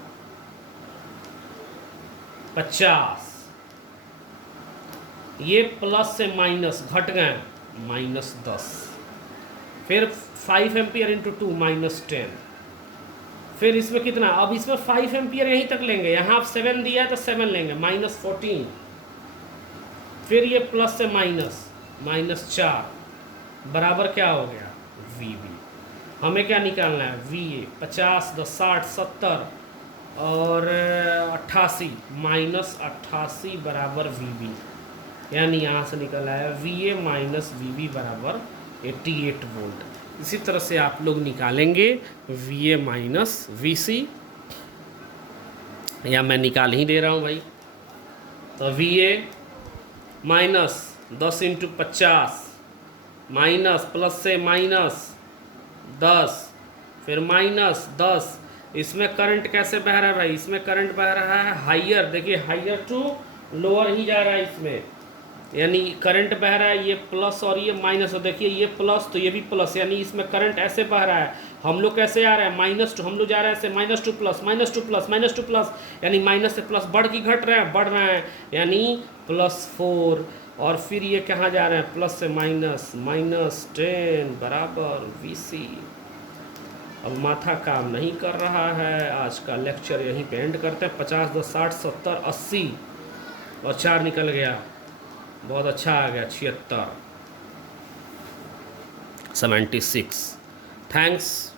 50। ये प्लस से माइनस घट गए -10। फिर 5 एम्पियर × 2 -10। फिर इसमें कितना, अब इसमें 5 एम्पियर यहीं तक लेंगे, यहाँ आप 7 दिया है तो 7 लेंगे, -14। फिर ये प्लस से माइनस -4 बराबर क्या हो गया VB। हमें क्या निकालना है VA 50 10 60 70 और 88 -88 बराबर VB, यानी यहाँ से निकल आया VA माइनस VB बराबर 88 वोल्ट। इसी तरह से आप लोग निकालेंगे VA माइनस VC, या मैं निकाल ही दे रहा हूँ भाई। तो VA माइनस 10 × 50 माइनस प्लस से -10, फिर -10। इसमें करंट कैसे बह रहा है भाई, इसमें करंट बह रहा है हाइयर, देखिए हाइयर टू लोअर ही जा रहा है इसमें, यानी करंट बह रहा है ये प्लस और ये माइनस, और देखिए ये प्लस तो ये भी प्लस, यानी इसमें करंट ऐसे बह रहा है। हम लोग कैसे आ रहा है -2, हम लोग जा रहे हैं ऐसे -2 प्लस -2 प्लस, यानी माइनस से प्लस बढ़ की घट रहे हैं, बढ़ रहे हैं, यानी +4। और फिर ये कहाँ जा रहे हैं प्लस से माइनस -10 बराबर VC। अब माथा काम नहीं कर रहा है, आज का लेक्चर यहीं पे एंड करते हैं। 50 10 60 70 80 और 4 निकल गया, बहुत अच्छा आ गया 76 76। थैंक्स।